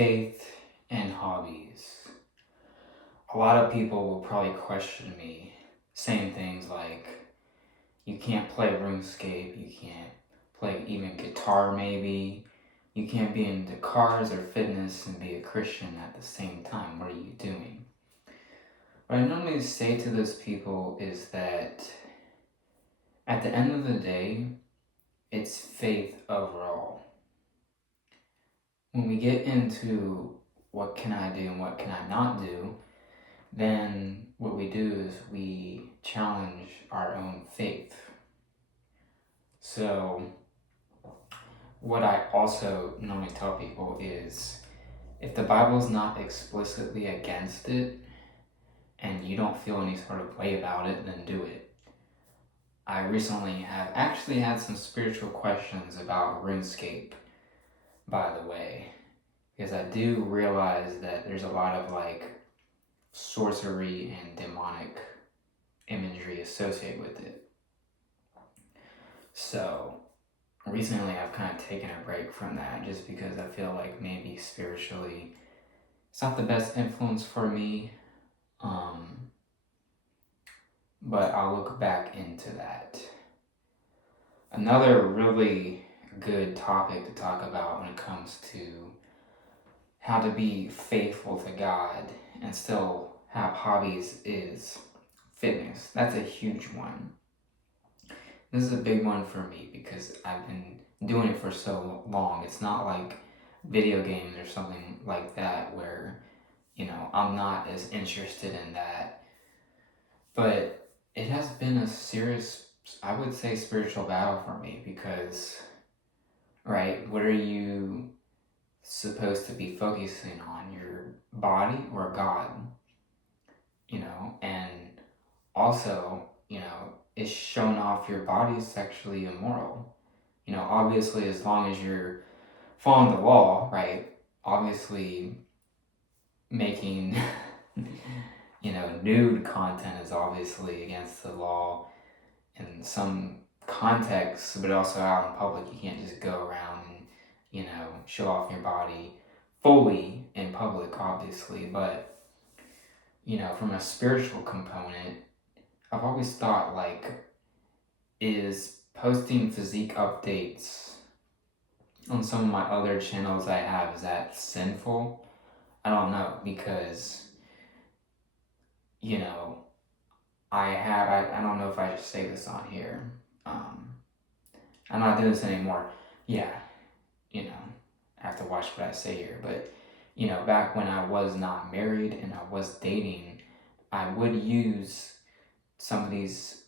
faith and hobbies. A lot of people will probably question me, saying things like, you can't play RuneScape, you can't play even guitar maybe, you can't be into cars or fitness and be a Christian at the same time. What are you doing? What I normally say to those people is that at the end of the day, it's faith overall. When we get into what can I do and what can I not do, then what we do is we challenge our own faith. So what I also normally tell people is, if the Bible's not explicitly against it and you don't feel any sort of way about it, then do it. I recently have actually had some spiritual questions about RuneScape, by the way, because I do realize that there's a lot of sorcery and demonic imagery associated with it. So recently I've kind of taken a break from that just because I feel like maybe spiritually it's not the best influence for me. But I'll look back into that. Another really good topic to talk about when it comes to how to be faithful to God and still have hobbies is fitness. That's a huge one. This is a big one for me because I've been doing it for so long. It's not like video games or something like that where, I'm not as interested in that. But it has been a serious, I would say, spiritual battle for me because, right, what are you supposed to be focusing on? Your body or God? And also, is showing off your body sexually immoral? Obviously, as long as you're following the law, right? Obviously, making, nude content is obviously against the law in some contexts, but also out in public, you can't just go around and, show off your body fully in public, obviously. But, from a spiritual component, I've always thought, is posting physique updates on some of my other channels I have, is that sinful? I don't know, because, I don't know if I should say this on here. I'm not doing this anymore. Yeah, I have to watch what I say here. But, back when I was not married and I was dating, I would use some of these,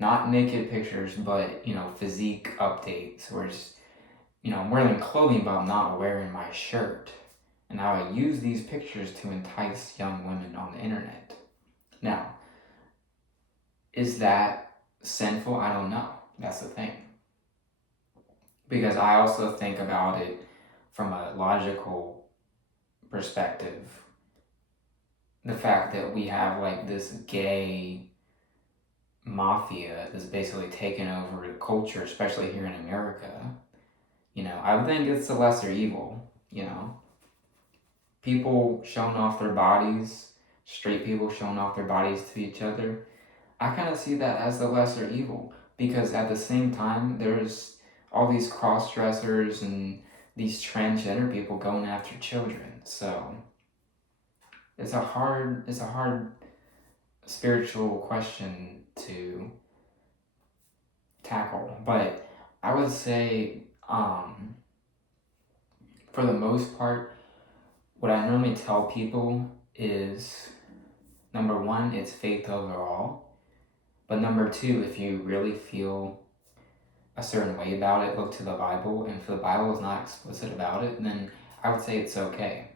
not naked pictures, but, physique updates where it's, I'm wearing clothing, but I'm not wearing my shirt. And I would use these pictures to entice young women on the internet. Now, is that sinful? I don't know. That's the thing. Because I also think about it from a logical perspective. The fact that we have this gay mafia that's basically taken over the culture, especially here in America. I think it's the lesser evil, People showing off their bodies, straight people showing off their bodies to each other. I kind of see that as the lesser evil because at the same time, there's all these cross-dressers and these transgender people going after children. So it's a hard spiritual question to tackle. But I would say, for the most part, what I normally tell people is, number one, it's faith overall. But number two, if you really feel a certain way about it, look to the Bible. And if the Bible is not explicit about it, then I would say it's okay.